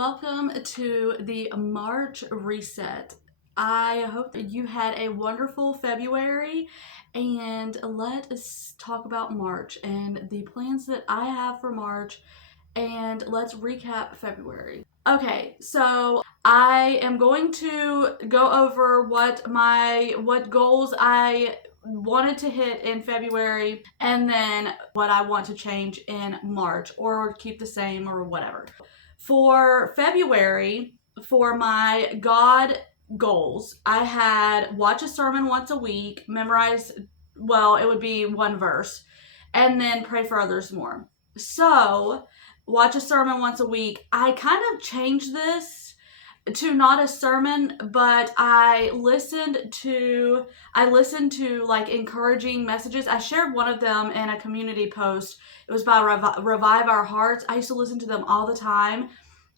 Welcome to the March reset. I hope that you had a wonderful February, and let us talk about March and the plans that I have for March, and let's recap February. Okay, so I am going to go over what goals I wanted to hit in February, and then what I want to change in March or keep the same or whatever. For February, for my God goals, I had watch a sermon once a week, memorize, well, it would be one verse, and then pray for others more. So, watch a sermon once a week. I kind of changed this to not a sermon, but I listened to like encouraging messages. I shared one of them in a community post. It was by Revive Our Hearts. I used to listen to them all the time.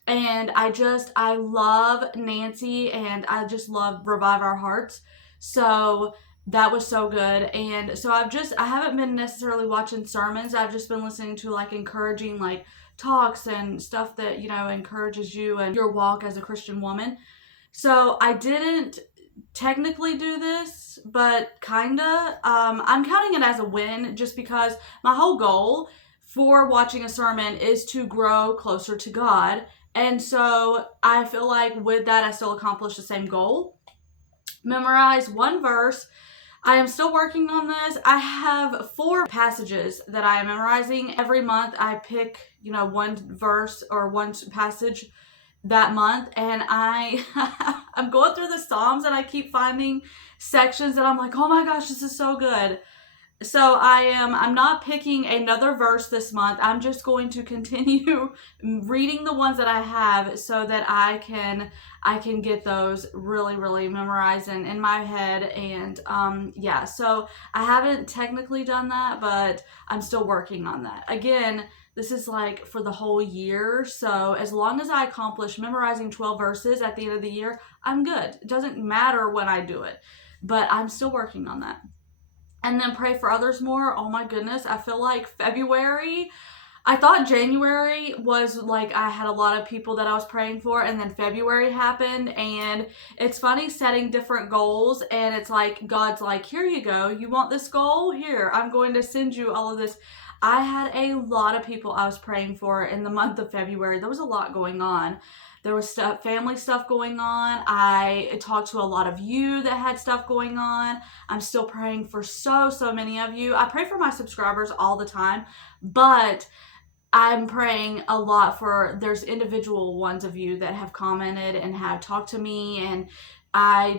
And I love Nancy, and I just love Revive Our Hearts. So that was so good. And so I haven't been necessarily watching sermons. I've just been listening to like encouraging like talks and stuff that, encourages you and your walk as a Christian woman. So I didn't technically do this, but kinda. I'm counting it as a win just because my whole goal for watching a sermon is to grow closer to God. And so I feel like with that, I still accomplished the same goal. Memorize one verse. I am still working on this. I have 4 passages that I am memorizing. Every month I pick, one verse or one passage that month, and I'm going through the Psalms, and I keep finding sections that I'm like, oh my gosh, this is so good. So I'm not picking another verse this month. I'm just going to continue reading the ones that I have so that I can get those really, really memorized and in my head. And so I haven't technically done that, but I'm still working on that. Again, this is like for the whole year. So as long as I accomplish memorizing 12 verses at the end of the year, I'm good. It doesn't matter when I do it, but I'm still working on that. And then pray for others more. Oh my goodness. I feel like February, I thought January was like I had a lot of people that I was praying for, and then February happened, and it's funny setting different goals, and it's like God's like, here you go. You want this goal? Here, I'm going to send you all of this. I had a lot of people I was praying for in the month of February. There was a lot going on. There was family stuff going on. I talked to a lot of you that had stuff going on. I'm still praying for so many of you. I pray for my subscribers all the time, but I'm praying a lot there's individual ones of you that have commented and have talked to me, and I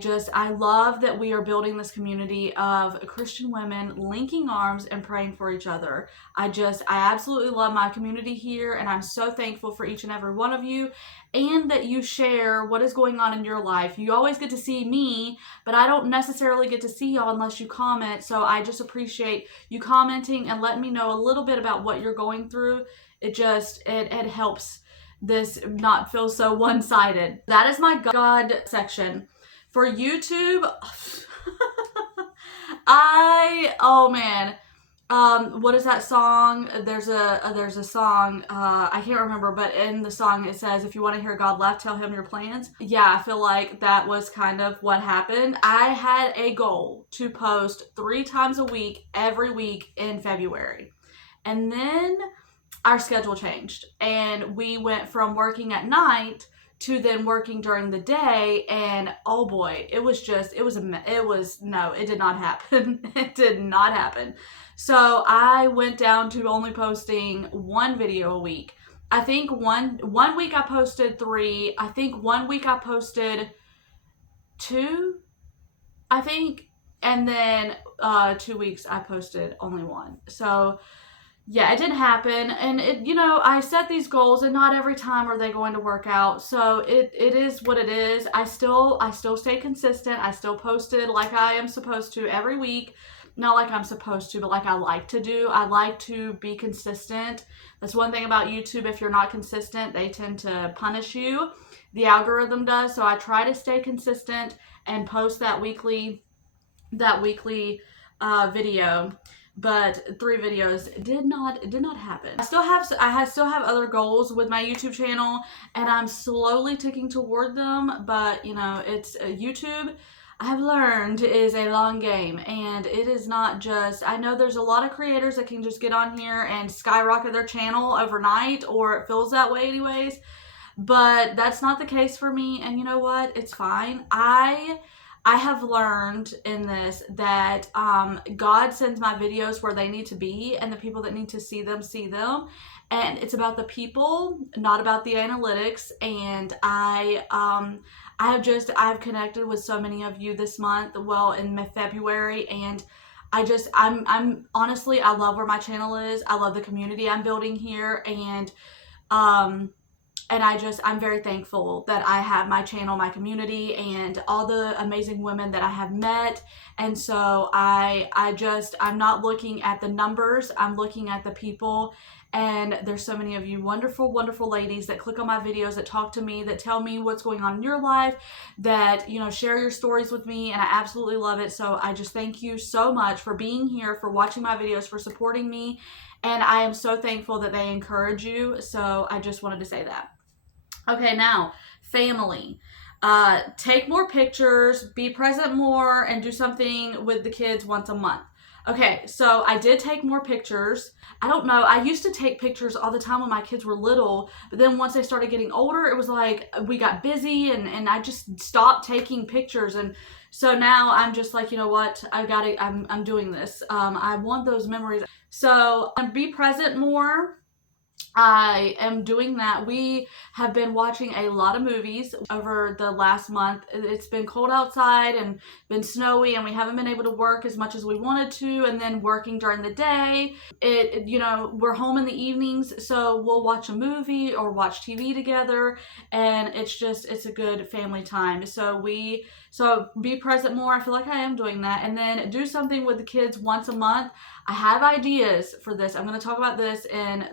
love that we are building this community of Christian women linking arms and praying for each other. I absolutely love my community here, and I'm so thankful for each and every one of you, and that you share what is going on in your life. You always get to see me, but I don't necessarily get to see y'all unless you comment. So I just appreciate you commenting and letting me know a little bit about what you're going through. It helps this not feel so one-sided. That is my God section. For YouTube, what is that song? There's a song, I can't remember, but in the song it says, if you want to hear God laugh, tell him your plans. Yeah, I feel like that was kind of what happened. I had a goal to post 3 times a week, every week in February. And then our schedule changed, and we went from working at night to then working during the day, and oh boy, it did not happen. It did not happen. So I went down to only posting 1 video a week. I think one week I posted 3. I think 1 week I posted 2, I think, and then 2 weeks I posted only 1. So yeah, it didn't happen. And I set these goals, and not every time are they going to work out. So it is what it is. I still stay consistent. I still posted like I am supposed to every week. Not like I'm supposed to, but like I like to do. I like to be consistent. That's one thing about YouTube. If you're not consistent, they tend to punish you. The algorithm does. So I try to stay consistent and post that weekly video. but 3 videos did not happen. I still have other goals with my YouTube channel, and I'm slowly ticking toward them, but you know, it's YouTube, I have learned, is a long game, and it is not just, I know there's a lot of creators that can just get on here and skyrocket their channel overnight, or it feels that way anyways, but that's not the case for me. And you know what? It's fine. I have learned in this that God sends my videos where they need to be, and the people that need to see them, and it's about the people, not about the analytics. And I've connected with so many of you this month, well, in February, and I'm honestly, I love where my channel is. I love the community I'm building here, and I'm very thankful that I have my channel, my community, and all the amazing women that I have met. And so I'm not looking at the numbers, I'm looking at the people. And there's so many of you wonderful, wonderful ladies that click on my videos, that talk to me, that tell me what's going on in your life, that, you know, share your stories with me, and I absolutely love it. So I just thank you so much for being here, for watching my videos, for supporting me. And I am so thankful that they encourage you. So I just wanted to say that. Okay, now, family. Take more pictures, be present more, and do something with the kids once a month. Okay, so I did take more pictures. I don't know, I used to take pictures all the time when my kids were little, but then once they started getting older, it was like we got busy, and I just stopped taking pictures. And so now I'm just like, you know what, I'm doing this. I want those memories. So be present more. I am doing that. We have been watching a lot of movies over the last month. It's been cold outside and been snowy, and we haven't been able to work as much as we wanted to, and then working during the day. You know, we're home in the evenings, so we'll watch a movie or watch TV together, and it's a good family time. So be present more. I feel like I am doing that. And then do something with the kids once a month. I have ideas for this. I'm going to talk about this in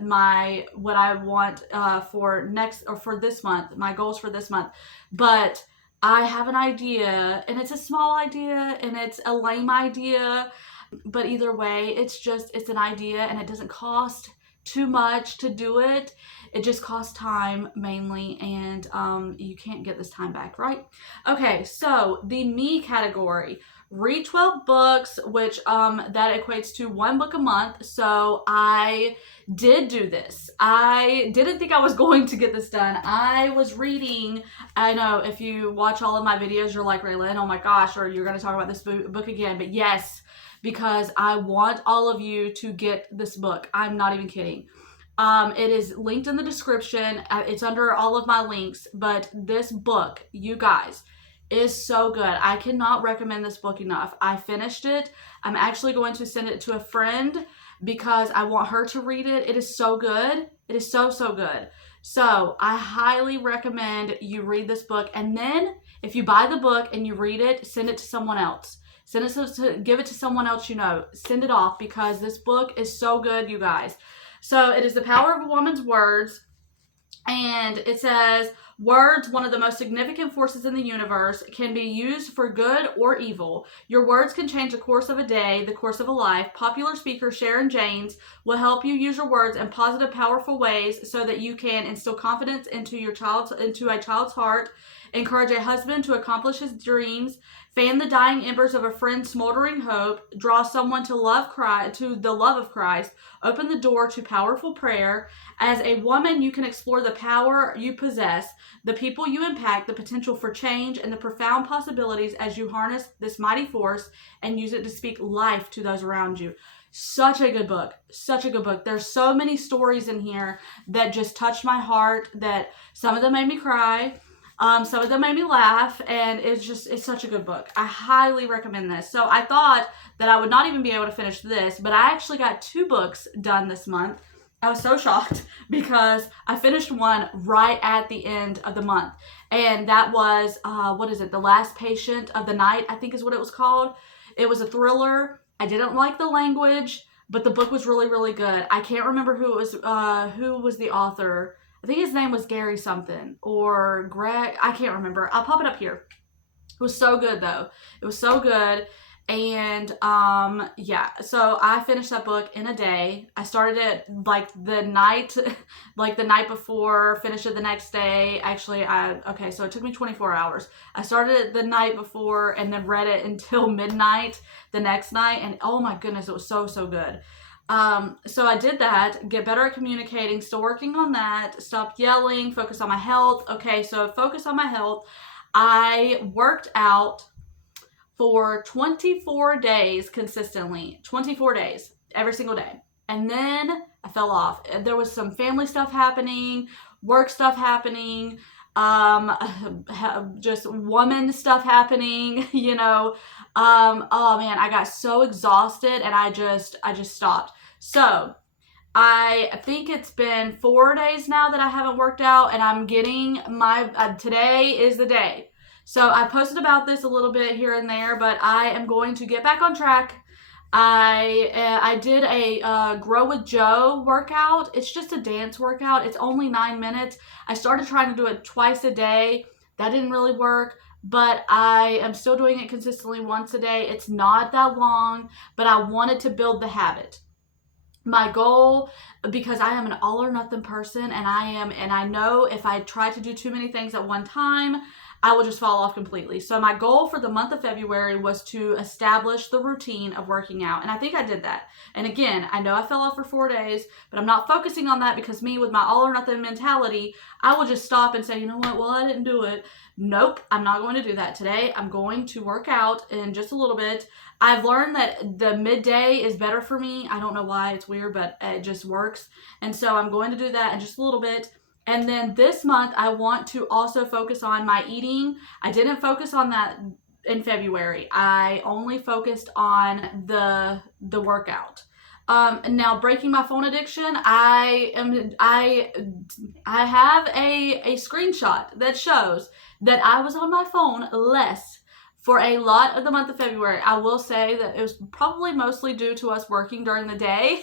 what I want for this month, my goals for this month. But I have an idea, and it's a small idea, and it's a lame idea. But either way, it's an idea, and it doesn't cost too much to do it. It just costs time mainly, and you can't get this time back, right? Okay, so the me category. Read 12 books, which that equates to 1 book a month. So I did do this. I didn't think I was going to get this done. I was reading, I know if you watch all of my videos, you're like, Raylynn, oh my gosh, or you're going to talk about this book again. But yes, because I want all of you to get this book. I'm not even kidding. It is linked in the description. It's under all of my links. But this book, you guys, is so good. I cannot recommend this book enough. I finished it. I'm actually going to send it to a friend because I want her to read it. It is so good. It is so, so good. So I highly recommend you read this book. And then if you buy the book and you read it, send it to someone else. Give it to someone else you know. Send it off, because this book is so good, you guys. So it is The Power of a Woman's Words. And it says, words, one of the most significant forces in the universe, can be used for good or evil. Your words can change the course of a day, the course of a life. Popular speaker Sharon James will help you use your words in positive, powerful ways so that you can instill confidence into a child's heart, encourage a husband to accomplish his dreams, fan the dying embers of a friend's smoldering hope, draw someone to the love of Christ, open the door to powerful prayer. As a woman, you can explore the power you possess, the people you impact, the potential for change, and the profound possibilities as you harness this mighty force and use it to speak life to those around you. Such a good book. Such a good book. There's so many stories in here that just touched my heart, that some of them made me cry. Some of them made me laugh, and it's such a good book. I highly recommend this. So I thought that I would not even be able to finish this, but I actually got 2 books done this month. I was so shocked because I finished one right at the end of the month. And that was, The Last Patient of the Night, I think is what it was called. It was a thriller. I didn't like the language, but the book was really, really good. I can't remember who was the author. I think his name was Gary something, or Greg. I can't remember. I'll pop it up here. It was so good, though. It was so good. And yeah, so I finished that book in a day. I started it like the night before, finished it the next day. Actually, so it took me 24 hours. I started it the night before and then read it until midnight the next night, and oh my goodness, it was so good. So I did that, get better at communicating, still working on that, stopped yelling, focus on my health. Okay, so focus on my health. I worked out for 24 days consistently, 24 days, every single day. And then I fell off. There was some family stuff happening, work stuff happening, just woman stuff happening, you know. Oh man, I got so exhausted and I just stopped. So I think it's been 4 days now that I haven't worked out, and I'm getting my, today is the day. So I posted about this a little bit here and there, but I am going to get back on track. I did a Grow with Joe workout. It's just a dance workout. It's only 9 minutes. I started trying to do it twice a day. That didn't really work, but I am still doing it consistently once a day. It's not that long, but I wanted to build the habit. My goal, because I am an all or nothing person, and I know if I try to do too many things at one time, I will just fall off completely. So my goal for the month of February was to establish the routine of working out. And I think I did that. And again, I know I fell off for 4 days, but I'm not focusing on that because me, with my all or nothing mentality, I will just stop and say, you know what, well, I didn't do it. Nope, I'm not going to do that today. I'm going to work out in just a little bit. I've learned that the midday is better for me. I don't know why, it's weird, but it just works. And so I'm going to do that in just a little bit. And then this month, I want to also focus on my eating. I didn't focus on that in February. I only focused on the workout. Now, breaking my phone addiction, I have a screenshot that shows that I was on my phone less for a lot of the month of February. I will say that it was probably mostly due to us working during the day,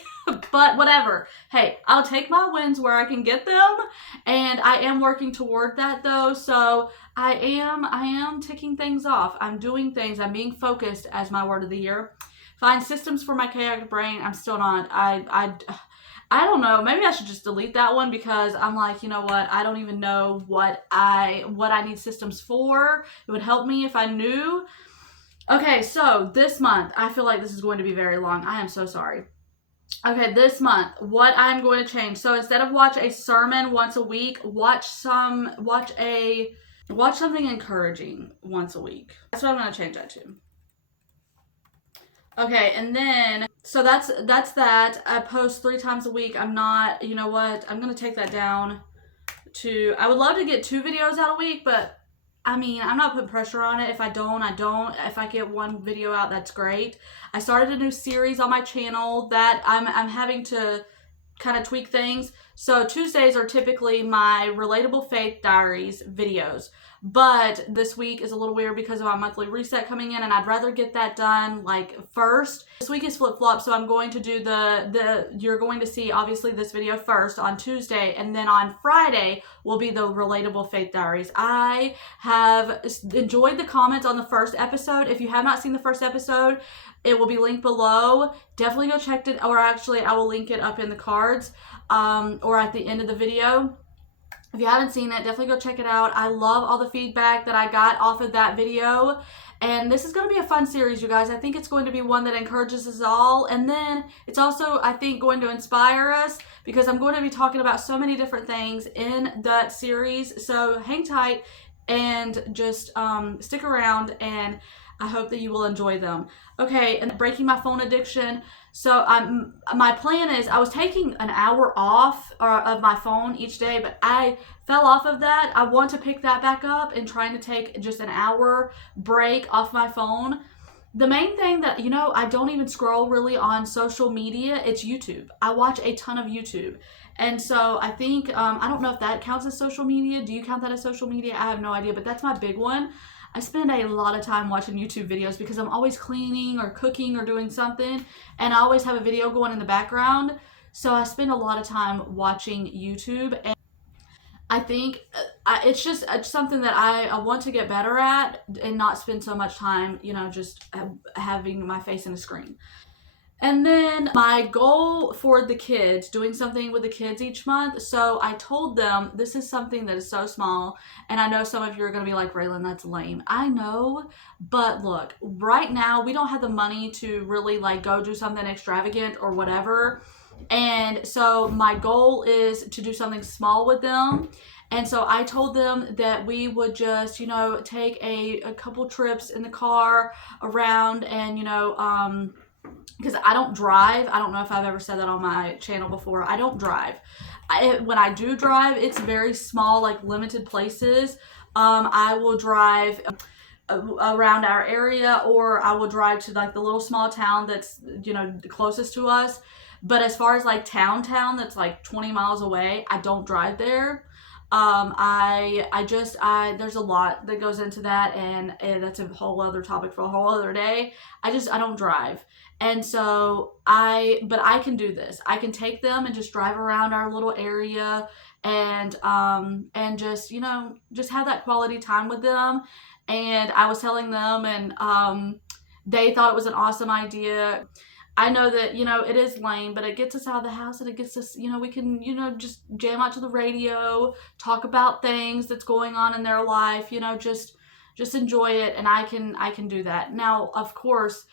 but whatever. Hey, I'll take my wins where I can get them, and I am working toward that though. So I am ticking things off. I'm doing things. I'm being focused as my word of the year. Find systems for my chaotic brain. I'm still not. I don't know. Maybe I should just delete that one because I'm like, you know what? I don't even know what I need systems for. It would help me if I knew. Okay, so this month, I feel like this is going to be very long. I am so sorry. Okay, this month, what I'm going to change. So instead of watch a sermon once a week, watch something encouraging once a week. That's what I'm going to change that to. Okay, and then, so that's that. I post 3 times a week. I'm not, you know what, I'm going to take that down to, I would love to get 2 videos out a week, but I mean, I'm not putting pressure on it. If I don't, I don't. If I get 1 video out, that's great. I started a new series on my channel that I'm having to kind of tweak things. So Tuesdays are typically my Relatable Faith Diaries videos. But this week is a little weird because of my monthly reset coming in, and I'd rather get that done like first. This week is flip-flop, so I'm going to do you're going to see obviously this video first on Tuesday, and then on Friday will be the Relatable Faith Diaries. I have enjoyed the comments on the first episode. If you have not seen the first episode, it will be linked below. Definitely go check it, or actually I will link it up in the cards or at the end of the video. If you haven't seen it, definitely go check it out. I love all the feedback that I got off of that video. And this is going to be a fun series, you guys. I think it's going to be one that encourages us all. And then it's also, I think, going to inspire us because I'm going to be talking about so many different things in that series. So hang tight and just stick around, and I hope that you will enjoy them. Okay, and breaking my phone addiction. So my plan is I was taking an hour off of my phone each day, but I fell off of that. I want to pick that back up and trying to take just an hour break off my phone. The main thing that, you know, I don't even scroll really on social media. It's YouTube. I watch a ton of YouTube. And so I think, I don't know if that counts as social media. Do you count that as social media? I have no idea, but that's my big one. I spend a lot of time watching YouTube videos because I'm always cleaning or cooking or doing something, and I always have a video going in the background. So I spend a lot of time watching YouTube, and I think it's just something that I want to get better at and not spend so much time, just having my face in a screen. And then my goal for the kids, doing something with the kids each month. So I told them this is something that is so small. And I know some of you are going to be like, Raylynn, that's lame. I know. But look, right now we don't have the money to really like go do something extravagant or whatever. And so my goal is to do something small with them. And so I told them that we would just, take a couple trips in the car around and, because I don't drive. I don't know if I've ever said that on my channel before. I don't drive. When I do drive, it's very small, like limited places. I will drive around our area, or I will drive to like the little small town that's, closest to us. But as far as like town that's like 20 miles away, I don't drive there. There's a lot that goes into that, and that's a whole other topic for a whole other day. I don't drive. And so but I can do this. I can take them and just drive around our little area and just, just have that quality time with them. And I was telling them, and they thought it was an awesome idea. I know that, it is lame, but it gets us out of the house, and it gets us, we can, just jam out to the radio, talk about things that's going on in their life, just enjoy it. And I can do that. Now, of course,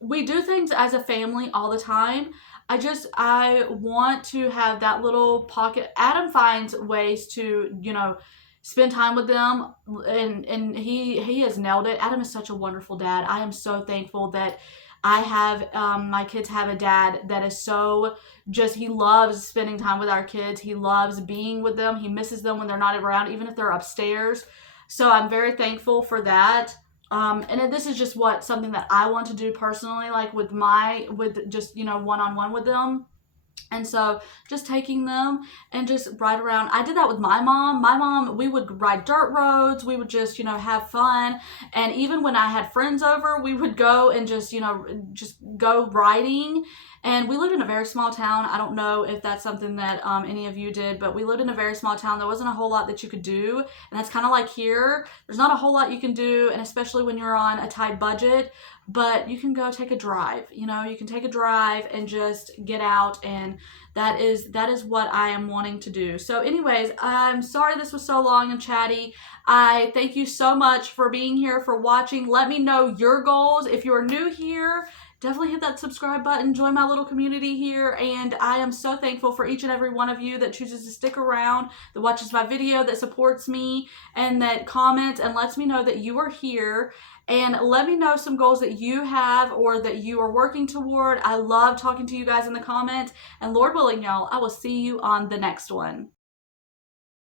we do things as a family all the time. I want to have that little pocket. Adam finds ways to, spend time with them, and he has nailed it. Adam is such a wonderful dad. I am so thankful that I have my kids have a dad that is so he loves spending time with our kids. He loves being with them. He misses them when they're not around, even if they're upstairs. So I'm very thankful for that. And this is just something that I want to do personally, like with just, one-on-one with them. And so just taking them and just ride around. I did that with my mom. My mom, we would ride dirt roads. We would just, have fun. And even when I had friends over, we would go and just go riding. And we lived in a very small town. I don't know if that's something that any of you did, but we lived in a very small town. There wasn't a whole lot that you could do. And that's kind of like here. There's not a whole lot you can do, and especially when you're on a tight budget. But you can go take a drive. You can take a drive and just get out, and that is what I am wanting to do. So anyways, I'm sorry this was so long and chatty. I thank you so much for being here, for watching. Let me know your goals. If you're new here, definitely hit that subscribe button, join my little community here, and I am so thankful for each and every one of you that chooses to stick around, that watches my video, that supports me, and that comments and lets me know that you are here. And let me know some goals that you have or that you are working toward. I love talking to you guys in the comments. And Lord willing, y'all, I will see you on the next one.